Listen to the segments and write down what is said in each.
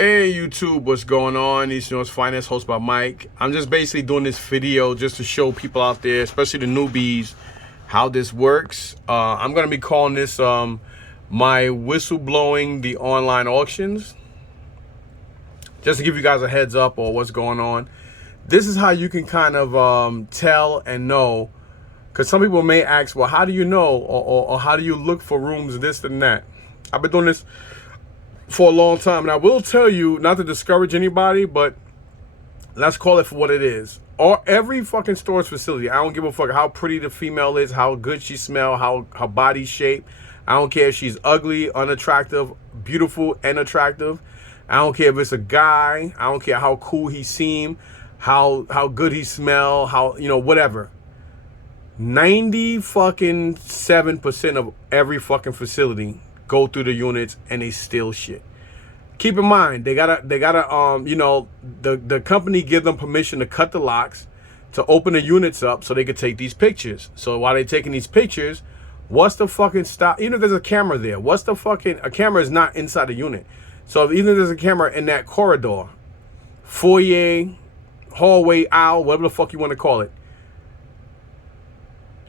Hey YouTube, what's going on? East North's Finest, hosted by Mike. I'm just basically doing this video just to show people out there, especially the newbies, how this works. I'm gonna be calling this my whistleblowing the online auctions. Just to give you guys a heads up on what's going on. This is how you can kind of tell and know, because some people may ask, well, how do you know, or how do you look for rooms, this and that? I've been doing this for a long time, and I will tell you, not to discourage anybody, but let's call it for what it is. Or every fucking storage facility, I don't give a fuck how pretty the female is, how good she smell, how her body shape. I don't care if she's ugly, unattractive, beautiful, and attractive. I don't care if it's a guy. I don't care how cool he seem, how good he smell, how, you know, whatever. 97% of every fucking facility go through the units and they steal shit. Keep in mind, they gotta you know, the company give them permission to cut the locks, to open the units up so they could take these pictures. So while they're taking these pictures, what's the fucking stop? Even if there's a camera there, what's the fucking, a camera is not inside the unit. So even if there's a camera in that corridor, foyer, hallway, aisle, whatever the fuck you want to call it,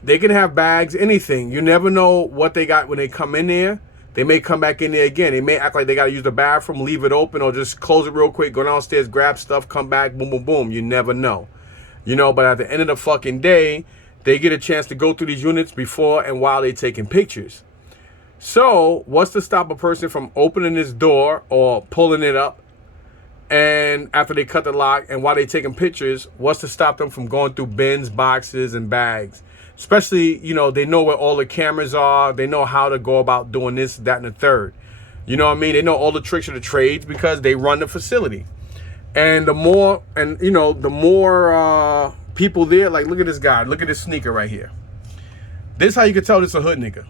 they can have bags, anything. You never know what they got when they come in there. They may come back in there again. They may act like they got to use the bathroom, leave it open, or just close it real quick, go downstairs, grab stuff, come back, boom, boom, boom. You never know. You know, but at the end of the fucking day, they get a chance to go through these units before and while they're taking pictures. So what's to stop a person from opening this door or pulling it up, and after they cut the lock and while they're taking pictures, what's to stop them from going through bins, boxes, and bags? Especially, you know, they know where all the cameras are. They know how to go about doing this, that, and the third. You know what I mean? They know all the tricks of the trades because they run the facility. And the more, and you know, the more people there, like, look at this guy. Look at this sneaker right here. This is how you can tell this is a hood nigga.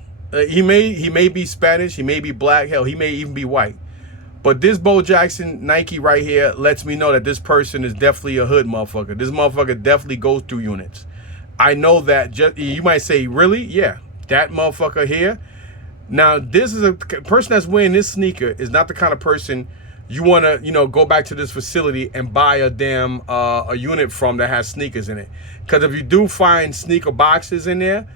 He may be Spanish. He may be black. Hell, he may even be white. But this Bo Jackson Nike right here lets me know that this person is definitely a hood motherfucker. This motherfucker definitely goes through units. I know that. You might say, really? Yeah, that motherfucker here. Now, this is a person that's wearing this sneaker is not the kind of person you want to, you know, go back to this facility and buy a damn a unit from that has sneakers in it. Because if you do find sneaker boxes in there,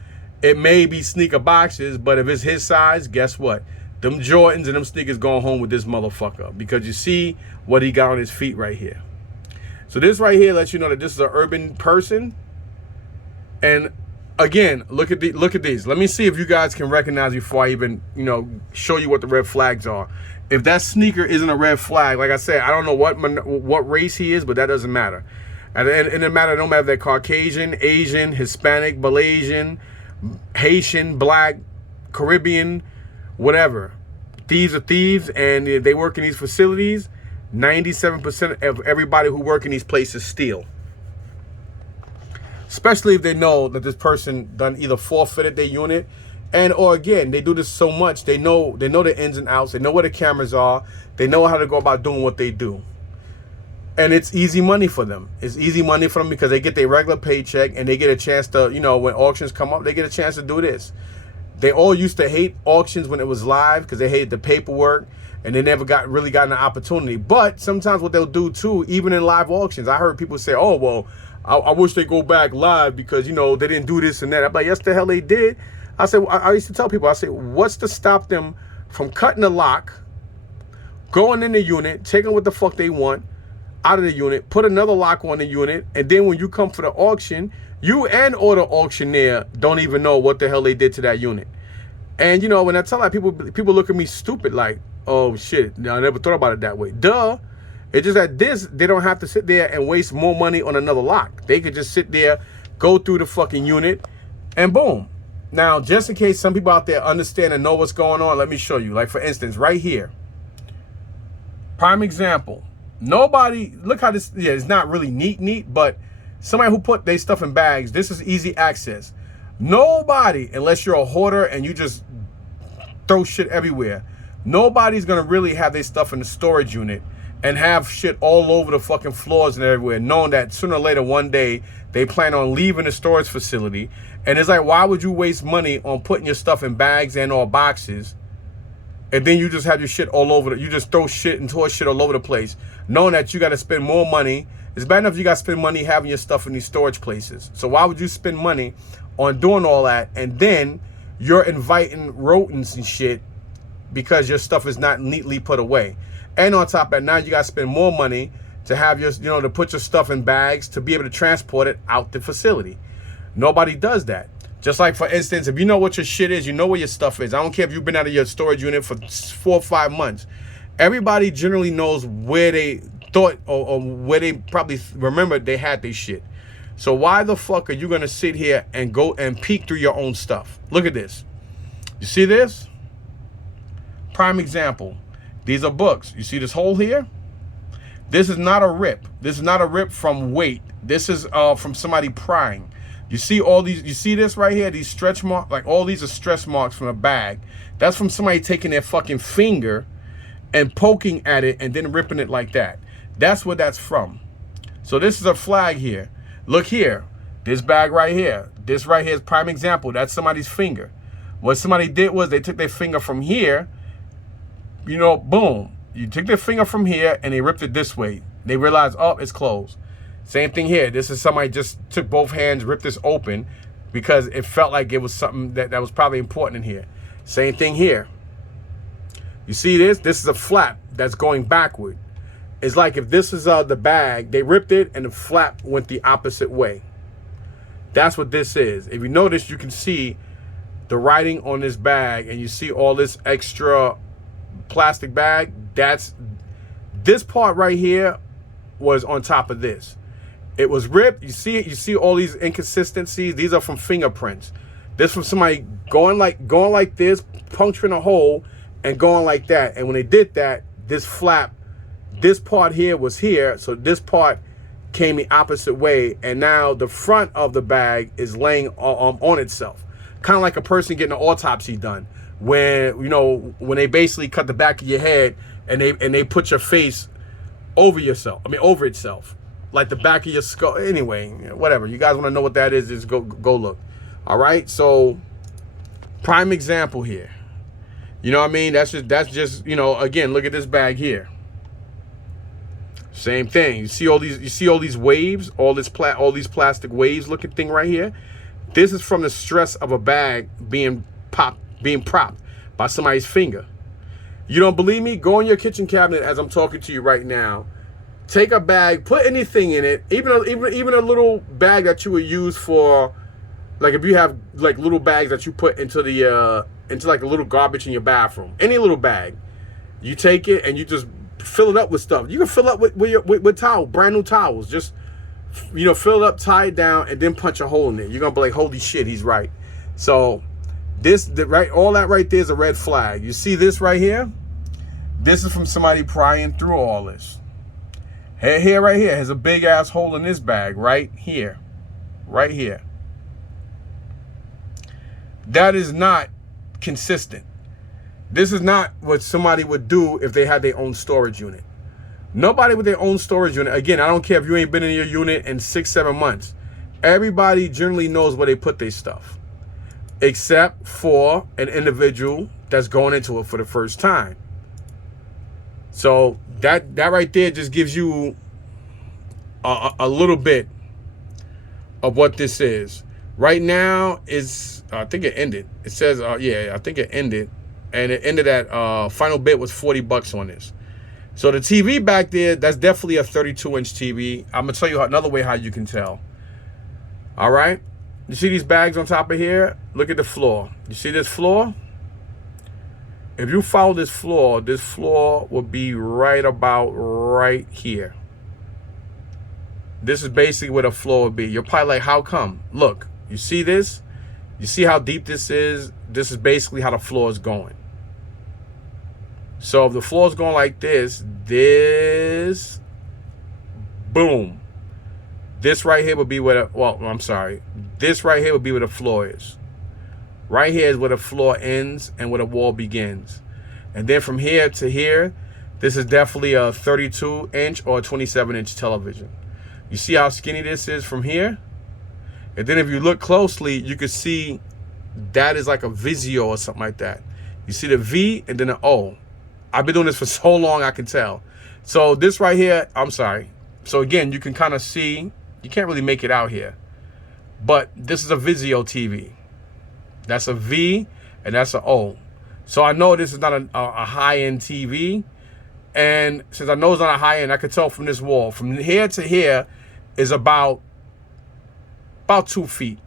it may be sneaker boxes, but if it's his size, guess what? Them Jordans and them sneakers going home with this motherfucker, because you see what he got on his feet right here. So this right here lets you know that this is an urban person. And again, look at these. Let me see if you guys can recognize before I even, you know, show you what the red flags are. If that sneaker isn't a red flag, like I said, I don't know what race he is, but that doesn't matter. And it doesn't matter. No matter if they're Caucasian, Asian, Hispanic, Malaysian, Haitian, Black, Caribbean, whatever. Thieves are thieves, and they work in these facilities. 97% of everybody who work in these places steal. Especially if they know that this person done either forfeited their unit, and or again, they do this so much, they know the ins and outs, they know where the cameras are, they know how to go about doing what they do. And it's easy money for them. It's easy money for them because they get their regular paycheck and they get a chance to, you know, when auctions come up, they get a chance to do this. They all used to hate auctions when it was live because they hated the paperwork and they never really got an opportunity. But sometimes what they'll do too, even in live auctions, I heard people say, oh, well, I wish they go back live because, you know, they didn't do this and that. I'm like, yes, the hell they did. I said, I used to tell people, I said, what's to stop them from cutting the lock, going in the unit, taking what the fuck they want out of the unit, put another lock on the unit, and then when you come for the auction, you and or the auctioneer don't even know what the hell they did to that unit. And, you know, when I tell that, people look at me stupid like, oh, shit, I never thought about it that way. Duh. It's just that they don't have to sit there and waste more money on another lock. They could just sit there, go through the fucking unit, and boom. Now, just in case some people out there understand and know what's going on, let me show you. Like, for instance, right here. Prime example. Nobody, look how this, yeah, it's not really neat, but somebody who put their stuff in bags, this is easy access. Nobody, unless you're a hoarder and you just throw shit everywhere, nobody's going to really have their stuff in the storage unit and have shit all over the fucking floors and everywhere, knowing that sooner or later one day they plan on leaving the storage facility. And it's like, why would you waste money on putting your stuff in bags and or boxes And then you just have your shit all over. You just throw shit and toy shit all over the place, knowing that you got to spend more money. It's bad enough you got to spend money having your stuff in these storage places. So why would you spend money on doing all that, and then you're inviting rodents and shit because your stuff is not neatly put away? And on top of that, now you got to spend more money to have your, to put your stuff in bags to be able to transport it out the facility. Nobody does that. Just like, for instance, if you know what your shit is, you know where your stuff is. I don't care if you've been out of your storage unit for 4 or 5 months. Everybody generally knows where they thought or where they probably remembered they had their shit. So why the fuck are you going to sit here and go and peek through your own stuff? Look at this. You see this? Prime example. These are books. You see this hole here? This is not a rip. This is not a rip from weight. This is from somebody prying. You see all these, you see this right here? These stretch marks, like all these are stretch marks from a bag. That's from somebody taking their fucking finger and poking at it and then ripping it like that. That's what that's from. So this is a flag here. Look here. This bag right here. This right here is prime example. That's somebody's finger. What somebody did was they took their finger from here, boom. You took their finger from here and they ripped it this way. They realized, oh, it's closed. Same thing here. This is somebody just took both hands, ripped this open because it felt like it was something that was probably important in here. Same thing here. You see this? This is a flap that's going backward. It's like if this is the bag, they ripped it and the flap went the opposite way. That's what this is. If you notice, you can see the writing on this bag and you see all this extra plastic bag. This part right here was on top of this. It was ripped. You see it. You see all these inconsistencies. These are from fingerprints. This from somebody going like this, puncturing a hole and going like that. And when they did that, this flap, this part here was here. So this part came the opposite way. And now the front of the bag is laying on itself. Kind of like a person getting an autopsy done. When, when they basically cut the back of your head and they put your face over over itself. Like the back of your skull. Anyway, whatever. You guys want to know what that is, just go look. All right? So, prime example here. You know what I mean? That's just, again, look at this bag here. Same thing. You see all these waves, all these plastic waves looking thing right here? This is from the stress of a bag being propped by somebody's finger. You don't believe me? Go in your kitchen cabinet as I'm talking to you right now. Take a bag, put anything in it, even a little bag that you would use for, like if you have like little bags that you put into like a little garbage in your bathroom. Any little bag, you take it and you just fill it up with stuff. You can fill it up with towel, brand new towels. Just fill it up, tie it down, and then punch a hole in it. You're gonna be like, holy shit, he's right. So all that right there is a red flag. You see this right here? This is from somebody prying through all this. Here, right here, has a big ass hole in this bag right here. Right here. That is not consistent. This is not what somebody would do if they had their own storage unit. Nobody with their own storage unit, again, I don't care if you ain't been in your unit in 6-7 months. Everybody generally knows where they put their stuff. Except for an individual that's going into it for the first time. So that right there just gives you a little bit of what this is. Right now is, I think it ended. It says, yeah, I think it ended. And it ended at, final bid was $40 on this. So the TV back there, that's definitely a 32-inch TV. I'm going to tell you another way how you can tell. All right. You see these bags on top of here? Look at the floor. You see this floor? If you follow this floor will be right about right here. This is basically where the floor would be. You're probably like, how come? Look, you see this? You see how deep this is? This is basically how the floor is going. So if the floor is going like this, boom. This right here would be where this right here would be where the floor is. Right here is where the floor ends and where the wall begins. And then from here to here, this is definitely a 32-inch or a 27-inch television. You see how skinny this is from here? And then if you look closely, you can see that is like a Vizio or something like that. You see the V and then the O. I've been doing this for so long, I can tell. So this right here, I'm sorry. So again, you can kind of see, you can't really make it out here, but this is a Vizio TV. That's a V and that's an O. So I know this is not a high-end TV. And since I know it's not a high-end, I can tell from this wall, from here to here is about 2 feet.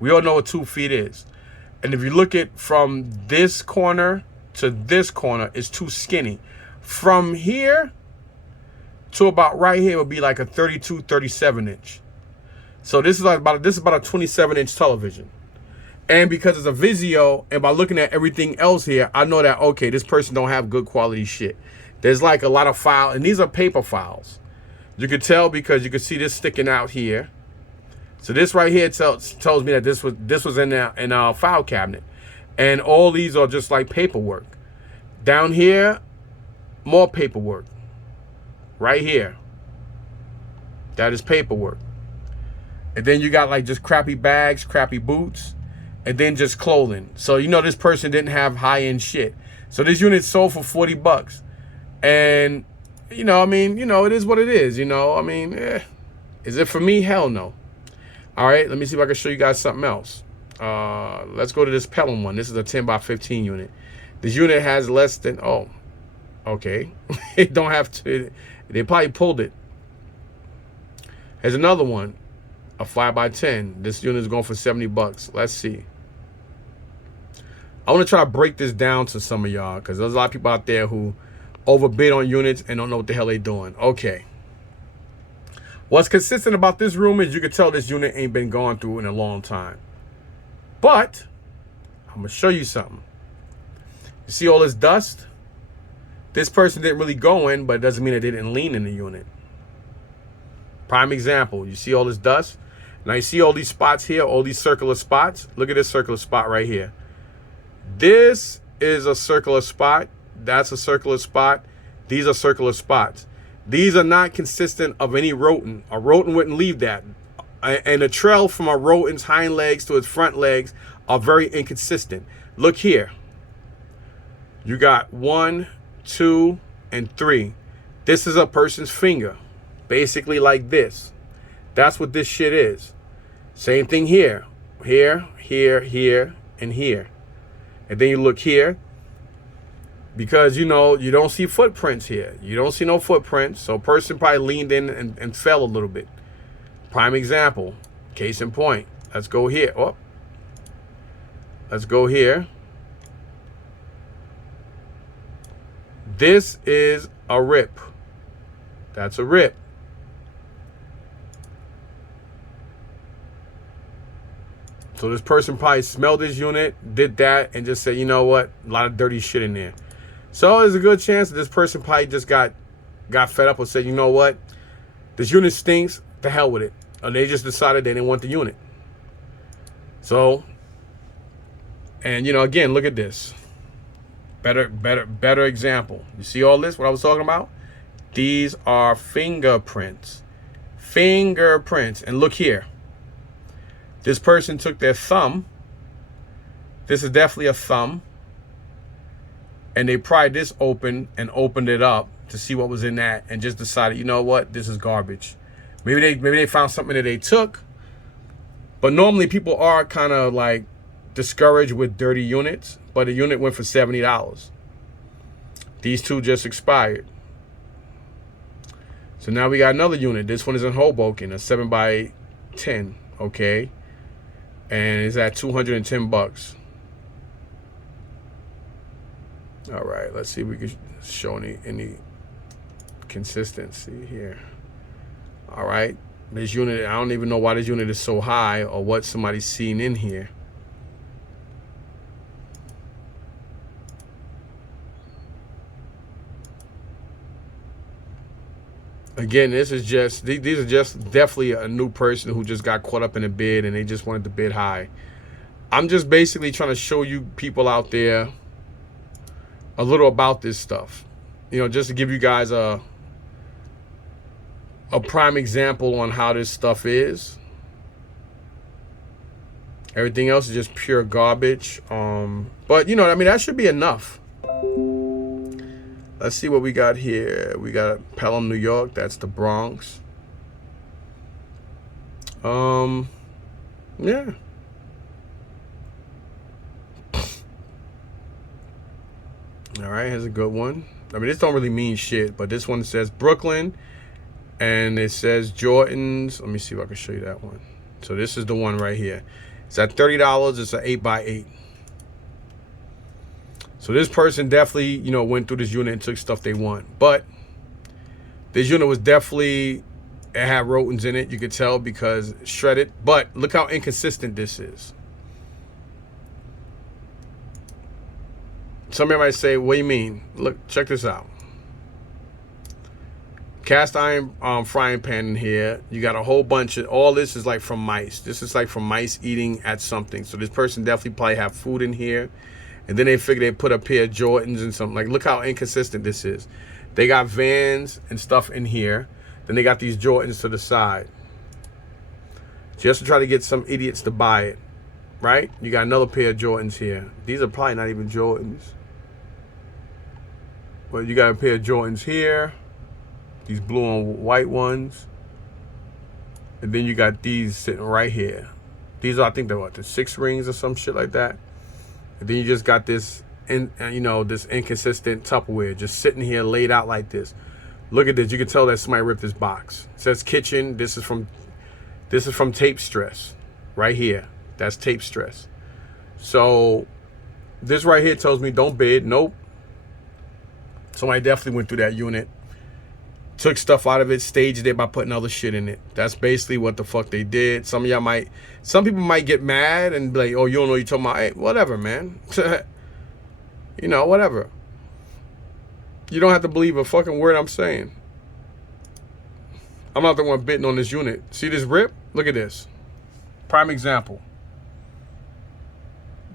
We all know what 2 feet is. And if you look at from this corner to this corner, it's too skinny. From here to about right here would be like a 32, 37 inch. So this is about a 27-inch television. And because it's a Vizio, and by looking at everything else here, I know that, okay, this person don't have good quality shit. There's like a lot of files, and these are paper files. You could tell because you could see this sticking out here. So this right here tells me that this was in a file cabinet. And all these are just like paperwork. Down here, more paperwork. Right here. That is paperwork. And then you got like just crappy bags, crappy boots, and then just clothing. So you know this person didn't have high-end shit. So this unit sold for 40 bucks. And, you know, I mean, you know, it is what it is, you know. I mean, is it for me? Hell no. All right, let me see if I can show you guys something else. Let's go to this Pelham one. This is a 10 by 15 unit. This unit has less than, oh, okay. It don't have to, they probably pulled it. Here's another one, a 5 by 10. This unit is going for 70 bucks. Let's see. I want to try to break this down to some of y'all because there's a lot of people out there who overbid on units and don't know what the hell they doing. Okay. What's consistent about this room is you can tell this unit ain't been gone through in a long time. But I'm going to show you something. You see all this dust? This person didn't really go in, but it doesn't mean that they didn't lean in the unit. Prime example. You see all this dust? Now you see all these spots here, all these circular spots? Look at this circular spot right here. This is a circular spot. That's a circular spot. These are circular spots. These are not consistent of any rodent. A rodent wouldn't leave that. And the trail from a rodent's hind legs to its front legs are very inconsistent. Look here. You got 1, 2, and 3. This is a person's finger. Basically like this. That's what this shit is. Same thing here. Here, here, here, and here. And then you look here. Because, you know, you don't see footprints here. You don't see no footprints. So a person probably leaned in and fell a little bit. Prime example. Case in point. Let's go here. Oh. Let's go here. This is a rip. That's a rip. So this person probably smelled this unit, did that, and just said, you know what? A lot of dirty shit in there. So there's a good chance that this person probably just got fed up and said, you know what? This unit stinks. The hell with it. Or they just decided they didn't want the unit. So, and you know, again, look at this. Better example. You see all this, what I was talking about? These are fingerprints. Fingerprints. And look here. This person took their thumb. This is definitely a thumb. And they pried this open and opened it up to see what was in that and just decided, you know what, this is garbage. Maybe they found something that they took. But normally people are kind of like discouraged with dirty units. But the unit went for $70. These two just expired. So now we got another unit. This one is in Hoboken, a 7 by 10. Okay. And it's at 210 bucks. All right, let's see if we can show any consistency here. All right, this unit, I don't even know why this unit is so high or what somebody's seen in here. Again, this is just, these are just definitely a new person who just got caught up in a bid and they just wanted to bid high. I'm just basically trying to show you people out there a little about this stuff, you know, just to give you guys a prime example on how this stuff is. Everything else is just pure garbage. But you know, I mean, that should be enough. Let's see what we got here. We got Pelham, New York. That's the Bronx. Yeah. All right, here's a good one. I mean, this don't really mean shit, but this one says Brooklyn, and it says Jordans. Let me see if I can show you that one. So this is the one right here. It's at $30. It's an 8x8. So this person definitely, you know, went through this unit and took stuff they want. But this unit was definitely, it had rodents in it. You could tell because it's shredded. But look how inconsistent this is. Somebody might say, what do you mean? Look, check this out. Cast iron frying pan in here. You got a whole bunch of, all this is like from mice. This is like from mice eating at something. So this person definitely probably have food in here. And then they figure they put a pair of Jordans and something. Like, look how inconsistent this is. They got Vans and stuff in here. Then they got these Jordans to the side. Just to try to get some idiots to buy it. Right? You got another pair of Jordans here. These are probably not even Jordans. But you got a pair of Jordans here. These blue and white ones. And then you got these sitting right here. These are, I think they're what, the 6 rings or some shit like that. And then you just got this, you know, this inconsistent Tupperware just sitting here laid out like this. Look at this. You can tell that somebody ripped this box. It says kitchen. This is from Tape Stress right here. That's Tape Stress. So this right here tells me don't bid. Nope. Somebody definitely went through that unit, took stuff out of it, staged it by putting other shit in it. That's basically what the fuck they did. Some people might get mad and be like, oh, you don't know what you're talking about. Hey, whatever, man. You know, whatever. You don't have to believe a fucking word I'm saying. I'm not the one bidding on this unit. See this rip? Look at this. Prime example.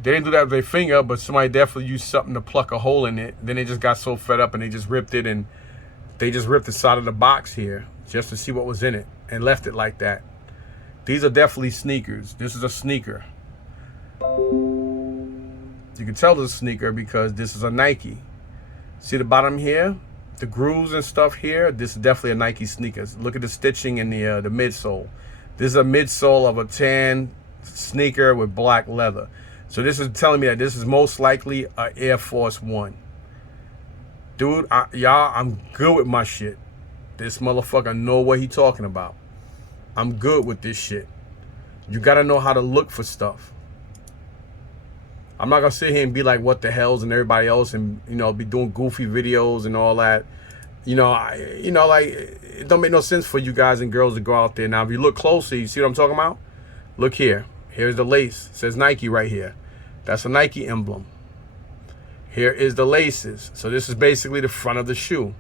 They didn't do that with their finger, but somebody definitely used something to pluck a hole in it. Then they just got so fed up and they just ripped it, and they just ripped the side of the box here just to see what was in it and left it like that. These are definitely sneakers. This is a sneaker. You can tell this is a sneaker because this is a Nike. See the bottom here? The grooves and stuff here? This is definitely a Nike sneaker. Look at the stitching in the midsole. This is a midsole of a tan sneaker with black leather. So this is telling me that this is most likely an Air Force One. Dude, y'all, I'm good with my shit. This motherfucker know what he talking about. I'm good with this shit. You gotta know how to look for stuff. I'm not gonna sit here and be like, what the hell's and everybody else, and you know, be doing goofy videos and all that. You know, like it don't make no sense for you guys and girls to go out there. Now, if you look closely, you see what I'm talking about? Look here. Here's the lace. It says Nike right here. That's a Nike emblem. Here is the laces. So this is basically the front of the shoe.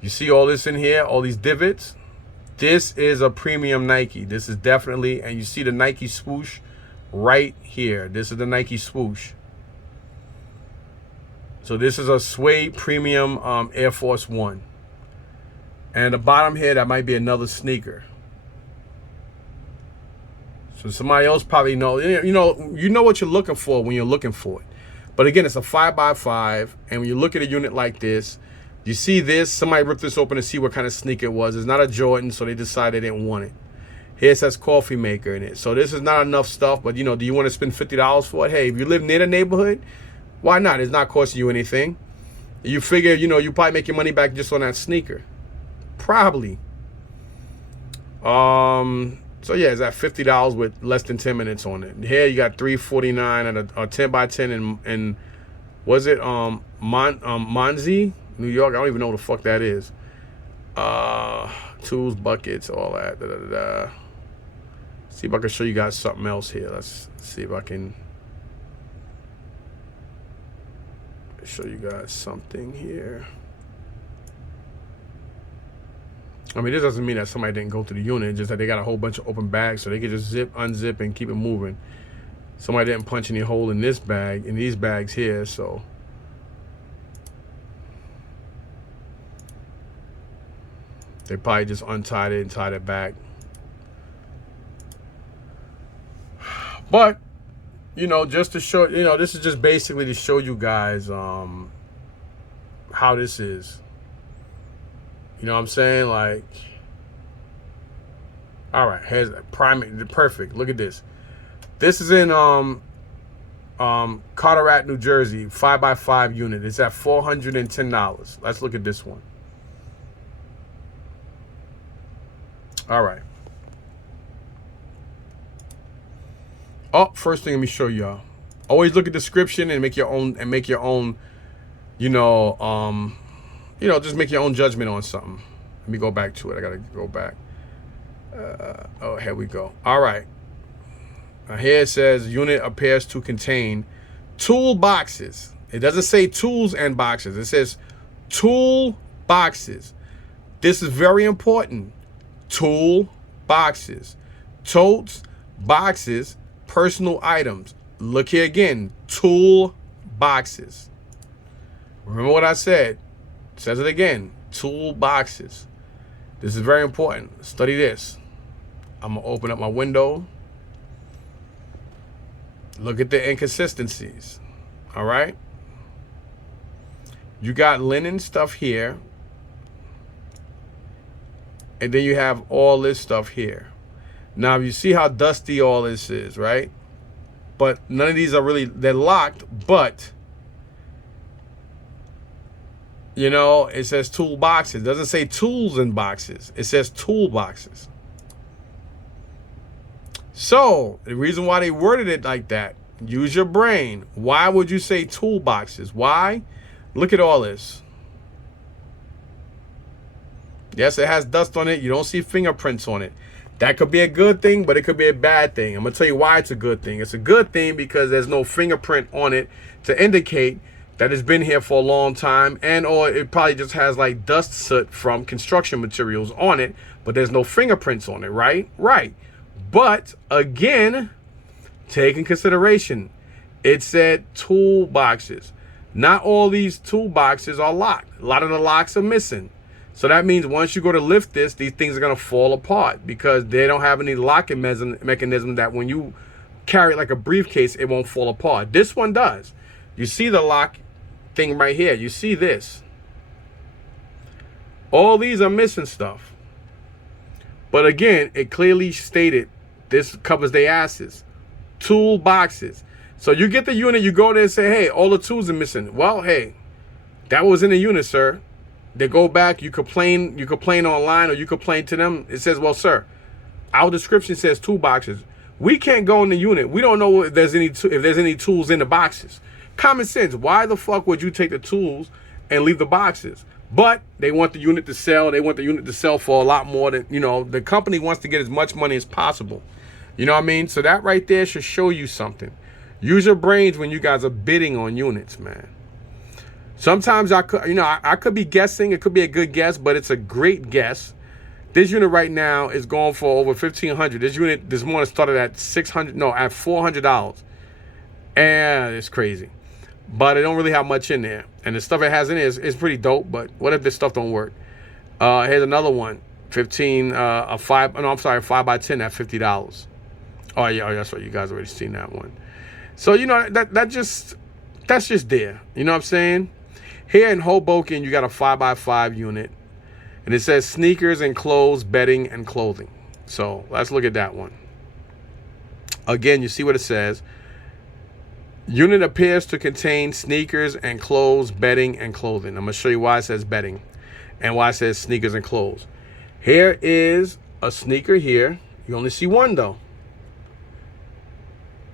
You see all this in here, all these divots? This is a premium Nike. This is definitely, and you see the Nike swoosh right here. This is the Nike swoosh. So this is a suede premium Air Force One. And the bottom here, that might be another sneaker. So somebody else probably know, you know what you're looking for when you're looking for it. But again, it's a 5x5, and when you look at a unit like this, you see this, somebody ripped this open to see what kind of sneaker it was. It's not a Jordan, so they decided they didn't want it. Here it says coffee maker in it. So this is not enough stuff, but you know, do you want to spend $50 for it? Hey, if you live near the neighborhood, why not? It's not costing you anything. You figure, you know, you probably make your money back just on that sneaker. Probably. So yeah, it's at $50 with less than 10 minutes on it. Here you got $349 and a 10x10 and was it Monzi, New York? I don't even know what the fuck that is. Tools, buckets, all that. See if I can show you guys something else here. Let's see if I can show you guys something here. I mean, this doesn't mean that somebody didn't go to the unit, just that they got a whole bunch of open bags, so they can just zip, unzip, and keep it moving. Somebody didn't punch any hole in this bag, in these bags here, so. They probably just untied it and tied it back. But you know, just to show, you know, this is just basically to show you guys how this is. You know what I'm saying? Like, all right, here's prime, perfect. Look at this. This is in Carteret, New Jersey, 5x5 unit. It's at $410. Let's look at this one. All right. Oh, first thing, let me show y'all. Always look at the description and make your own, you know, just make your own judgment on something. Let me go back to it. I gotta go back. Oh, here we go. All right. Now here it says unit appears to contain tool boxes. It doesn't say tools and boxes. It says tool boxes. This is very important. Tool boxes, totes, boxes, personal items. Look here again, tool boxes. Remember what I said. It says it again, tool boxes. This is very important. Study this. I'm gonna open up my window. Look at the inconsistencies. All right. You got linen stuff here. And then you have all this stuff here. Now, you see how dusty all this is, right? But none of these are really, they're locked, but, you know, it says tool boxes. It doesn't say tools and boxes. It says tool boxes. So, the reason why they worded it like that, use your brain. Why would you say tool boxes? Why? Look at all this. Yes, it has dust on it. You don't see fingerprints on it. That could be a good thing, but it could be a bad thing. I'm going to tell you why it's a good thing. It's a good thing because there's no fingerprint on it to indicate that it's been here for a long time, and or it probably just has like dust soot from construction materials on it, but there's no fingerprints on it, right? Right. But again, take in consideration, it said tool boxes. Not all these tool boxes are locked. A lot of the locks are missing. So that means once you go to lift this, these things are going to fall apart because they don't have any locking mechanism that when you carry it like a briefcase, it won't fall apart. This one does. You see the lock thing right here. You see this. All these are missing stuff. But again, it clearly stated this covers their asses. Tool boxes. So you get the unit, you go there and say, hey, all the tools are missing. Well, hey, that was in the unit, sir. They go back, you complain online, or you complain to them. It says, well, sir, our description says tool boxes. We can't go in the unit. We don't know if there's any tools in the boxes. Common sense. Why the fuck would you take the tools and leave the boxes? But they want the unit to sell. They want the unit to sell for a lot more than, you know, the company wants to get as much money as possible. You know what I mean? So that right there should show you something. Use your brains when you guys are bidding on units, man. Sometimes I could be guessing. It could be a good guess, but it's a great guess. This unit right now is going for over $1,500. This unit this morning started at $400, and it's crazy. But it don't really have much in there, and the stuff it has in there is pretty dope. But what if this stuff don't work? Here's another one, 5x10 at $50. Oh yeah, that's right. You guys already seen that one. So you know that's just there. You know what I'm saying? Here in Hoboken, you got a 5x5 unit, and it says sneakers and clothes, bedding and clothing. So let's look at that one. Again, you see what it says. Unit appears to contain sneakers and clothes, bedding and clothing. I'm going to show you why it says bedding and why it says sneakers and clothes. Here is a sneaker here. You only see one, though.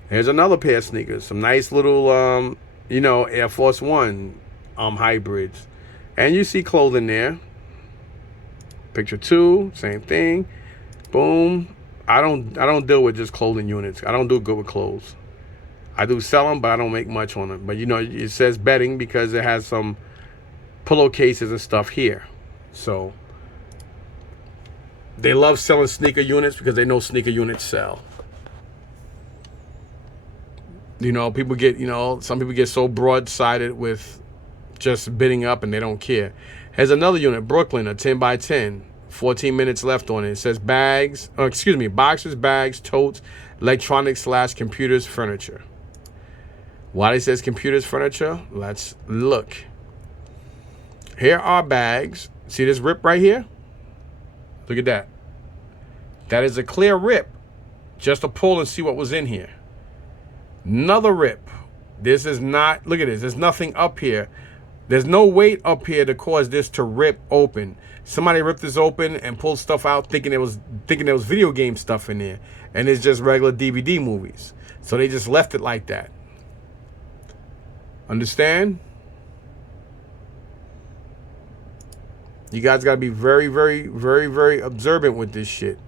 Here's another pair of sneakers. Some nice little, Air Force One hybrids. And you see clothing there. Picture 2, same thing. Boom. I don't deal with just clothing units. I don't do good with clothes. I do sell them, but I don't make much on them. But, you know, it says bedding because it has some pillowcases and stuff here. So they love selling sneaker units because they know sneaker units sell. You know, people get, some people get so broadsided with just bidding up and they don't care. Here's another unit, Brooklyn, a 10x10. 14 minutes left on it. It says boxes, bags, totes, electronics / computers, furniture. Why it says computers, furniture? Let's look. Here are bags. See this rip right here? Look at that. That is a clear rip. Just to pull and see what was in here. Another rip. This is not, look at this. There's nothing up here. There's no weight up here to cause this to rip open. Somebody ripped this open and pulled stuff out thinking there was video game stuff in there. And it's just regular DVD movies. So they just left it like that. Understand? You guys got to be very, very, very, very observant with this shit.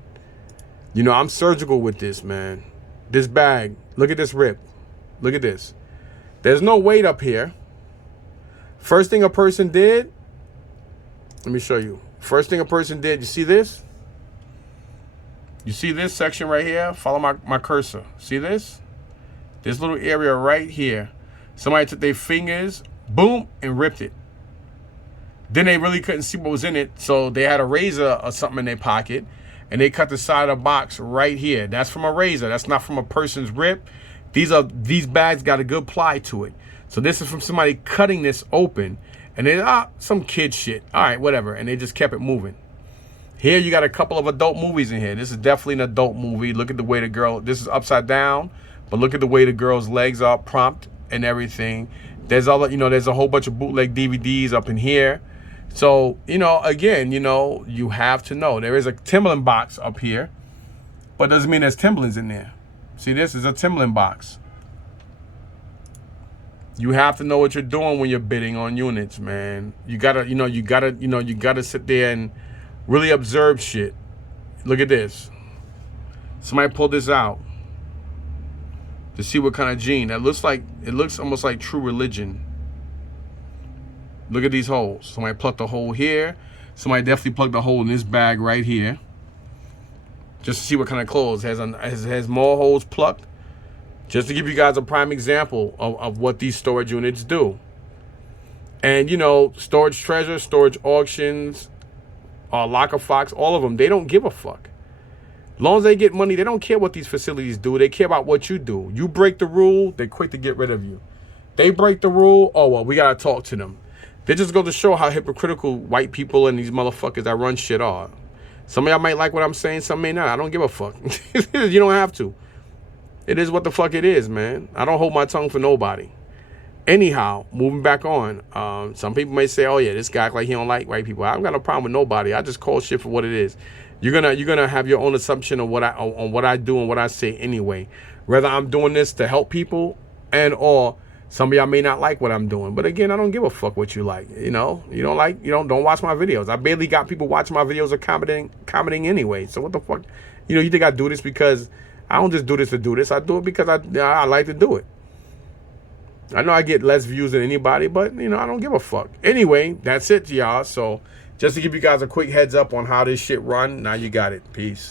You know, I'm surgical with this, man. This bag, look at this rip. Look at this. There's no weight up here. First thing a person did, let me show you. First thing a person did, you see this? You see this section right here? Follow my cursor. See this? This little area right here. Somebody took their fingers, boom, and ripped it. Then they really couldn't see what was in it, so they had a razor or something in their pocket, and they cut the side of the box right here. That's from a razor. That's not from a person's rip. These bags got a good ply to it. So this is from somebody cutting this open, and then some kid shit. All right, whatever, and they just kept it moving. Here you got a couple of adult movies in here. This is definitely an adult movie. Look at the way the girl. This is upside down, but look at the way the girl's legs are prompt and everything. There's there's a whole bunch of bootleg DVDs up in here. So, again, you have to know. There is a Timberland box up here, but doesn't mean there's Timberlands in there. See, this is a Timberland box. You have to know what you're doing when you're bidding on units, man. You gotta sit there and really observe shit. Look at this. Somebody pulled this out to see what kind of gene. It looks almost like True Religion. Look at these holes. Somebody plucked a hole here. Somebody definitely plugged a hole in this bag right here. Just to see what kind of clothes. Has more holes plucked. Just to give you guys a prime example of what these storage units do. And, Storage Treasure, Storage Auctions, Locker Fox, all of them, they don't give a fuck. As long as they get money, they don't care what these facilities do. They care about what you do. You break the rule, they're quick to get rid of you. They break the rule, oh, well, we got to talk to them. They just go to show how hypocritical white people and these motherfuckers that run shit are. Some of y'all might like what I'm saying, some may not. I don't give a fuck. You don't have to. It is what the fuck it is, man. I don't hold my tongue for nobody. Anyhow, moving back on. Some people may say, oh yeah, this guy act like he don't like white people. I don't got no problem with nobody. I just call shit for what it is. You're gonna have your own assumption of what I do and what I say anyway. Whether I'm doing this to help people or some of y'all may not like what I'm doing, but again, I don't give a fuck what you like. You don't watch my videos. I barely got people watching my videos or commenting anyway. So what the fuck? You think I do this because I don't just do this to do this. I do it because I like to do it. I know I get less views than anybody, but I don't give a fuck. Anyway, that's it, y'all. So just to give you guys a quick heads up on how this shit run. Now you got it. Peace.